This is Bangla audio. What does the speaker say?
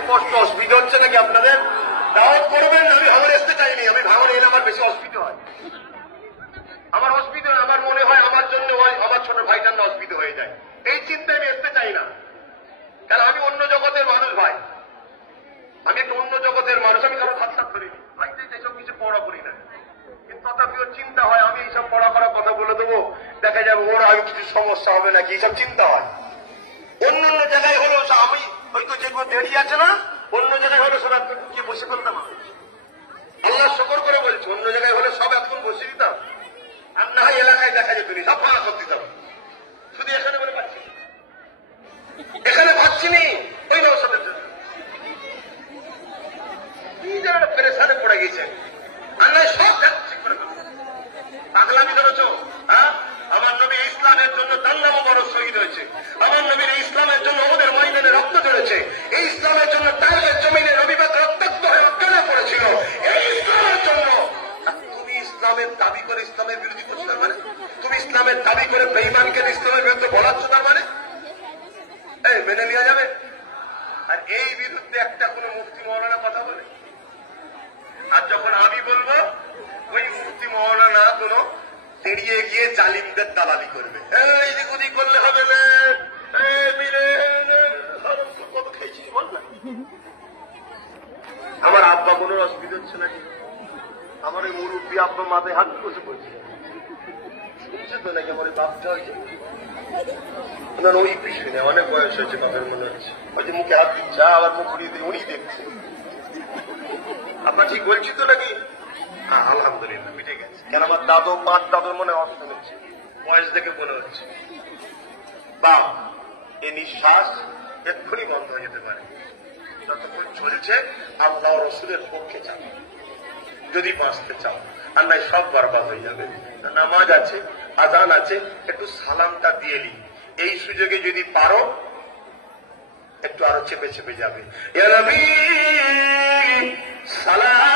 স্পষ্ট অসুবিধা হচ্ছে নাকি আপনাদের? দাওয়াত করবেন না, আমি ভাঙড়ে আসতে চাইনি, আমি ভাঙড়ে এলে আমার বেশি অসুবিধা হয়, আমার অসুবিধা হয়, আমার মনে হয় আমার জন্য আমার ছোট ভাইটার না অসুবিধা হয়ে যায়, এই চিন্তায় আমি আসতে চাই না। কারণ আমি অন্য জগতের মানুষ ভাই, আমি একটা অন্য জগতের মানুষ, আমি কারো হাত হাত ধরিনি ভাই, এইসব কিছু পড়া করি না, কিন্তু তথাপিও চিন্তা হয় আমি এইসব পড়া করা কথা বলে দেবো, দেখা যাবে ওর আগে কিছু সমস্যা হবে নাকি, এইসব চিন্তা হয়। অন্য অন্য জায়গায় হলো আমি হয়তো যেগুলো দেরি আছে না, অন্য জায়গায় হলো সব একদম ঢুকিয়ে বসে ফেলতাম, আল্লাহ শকর করে বলছি, অন্য জায়গায় হলে সব এখন বসে দিতাম, আর না হয় এলাকায় দেখা যেত নি, সব ফাঁকা করে দিতাম, শুধু এখানে বলে পাচ্ছি, এখানে ভাবছি নি ওই নৌসাদের জন্য কি যেন একটা পেরেশানে পড়ে গেছে, আর নয় সব ঠিক করে পাগলামি ধরেছ। হ্যাঁ, আমার নবী ইসলামের জন্য জান্নামও বড় শহীদ হয়েছে, আমার নবীর ইসলামের জন্য ওদের ময়দানে রক্ত ঝরেছে, এই ইসলামের জন্য তাইয়ের জমিনে নবী পাক রক্তাক্ত হয়ে অজ্ঞান পড়েছিল, এই ইসলামের জন্য। তুমি ইসলামের দাবি করে ইসলামের বিরোধী করছো তার মানে, তুমি ইসলামের দাবি করে বেঈমানকে ইসলামের বিরুদ্ধে বলাচ্ছ তার মানে, এই মেনে নেওয়া যাবে? আর এই বিরুদ্ধে একটা কোন মুফতি মওলানা কথা বলে, আর যখন আমি বলবো ওই মুফতি মওলানা কোন তেড়িয়ে গিয়ে জালিমদের দালালি করবে, এই দিক ওদিক করলে হবে না, কত খেয়েছিস বল না। আমার আব্বা কোনো অসুবিধা হচ্ছে নাকি? আমার ওই মুরব্বী আব্বা মাথায় হাত বসে পড়ছে, শুনছে তো নাকি আমার ওই বাপটা হয়েছে, ওনার ওই পিছনে অনেক বয়স হয়েছে, বাপের মনে হচ্ছে হয়তো মুখে হাত দিচ্ছে, আবার মুখ ঘুরিয়ে দিয়ে উনি দেখছে। আপনার ঠিক বলছি তো নাকি? আলহামদুলিল্লাহ মিটে গেছে, কেন আমার দাদু পাঁচ দাদুর মনে অর্থ হচ্ছে, বয়স দেখে মনে হচ্ছে বাপ এই নিঃশ্বাস এক্ষুনি বন্ধ হয়ে যেতে পারে, যতক্ষণ চলছে আল্লাহ রসুলের পক্ষে চাও, যদি বাঁচতে চাও, আর নাই সব বরবাদ হয়ে যাবে। নামাজ আছে, আজান আছে, একটু সালামটা দিয়ে নি, এই সুযোগে যদি পারো একটু আরো চেপে চেপে যাবে, ইয়া নবী সালাম